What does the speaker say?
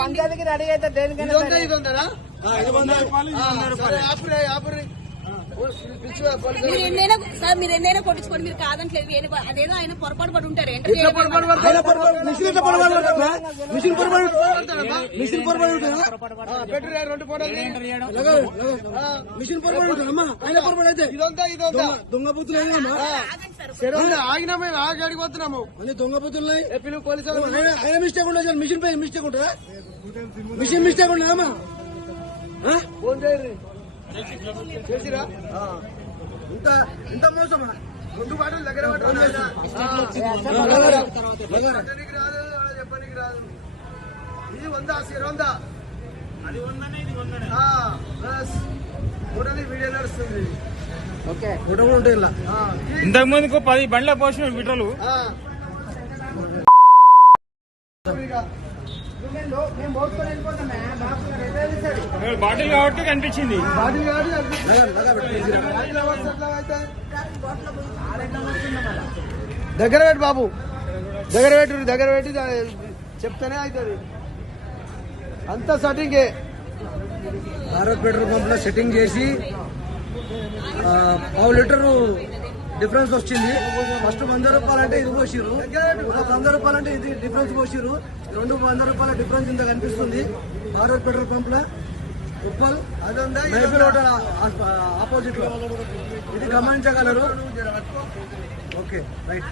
పంచాయతీకి రెడీ అయితే దేనికైనా మీరు ఎన్నైనా కొట్టించుకోండి, మీరు కాదంటలేదు. అదేదో ఆయన పొరపాటు పడి ఉంటారు. మిషన్ పొరపాటు ఆయన పొరపాటు అయితే దొంగ బుద్ధులు ఆగినా మేము ఆగి అడిగిపోతున్నాము. అన్ని దొంగ బుద్ధులు పోలీసులు. ఆయన మిస్టేక్ ఉండదు, మిషన్ పై మిస్టేక్ ఉంటుందా? మిషన్ మిస్టేక్ ఉండదమ్మా. ఫోన్ చేయరు చేసిరా ఇంత మోసమా? ముందు పాటలు దగ్గర చెప్పడానికి రాదు. ఇది 100 అది 100 వీడియో నడుస్తుంది. ఫోటో కూడా ఉంటాయి ఇలా. ఇంతకు ముందుకు 10 బండ్ల పోసిన మీటర్లు బాటిల్ కాబట్టి కనిపించింది. దగ్గర పెట్టి బాబు, దగ్గర పెట్టి చెప్తానే అవుతుంది. అంతా సెట్టింగే. భారత్ పెట్రోల్ పంప్ లో సెట్టింగ్ చేసి 1/2 లీటరు డిఫరెన్స్ వచ్చింది. ఫస్ట్ 100 రూపాయలంటే ఇది పోసిరు, 100 రూపాయలంటే ఇది డిఫరెన్స్ పోసిరు. 200 రూపాయల డిఫరెన్స్ ఇంత కనిపిస్తుంది భారత్ పెట్రోల్ పంప్ లో. ఉప్పల్ మైఫిల్ హోటల్ ఆపోజిట్ లో ఇది గమనించగలరు. Okay right.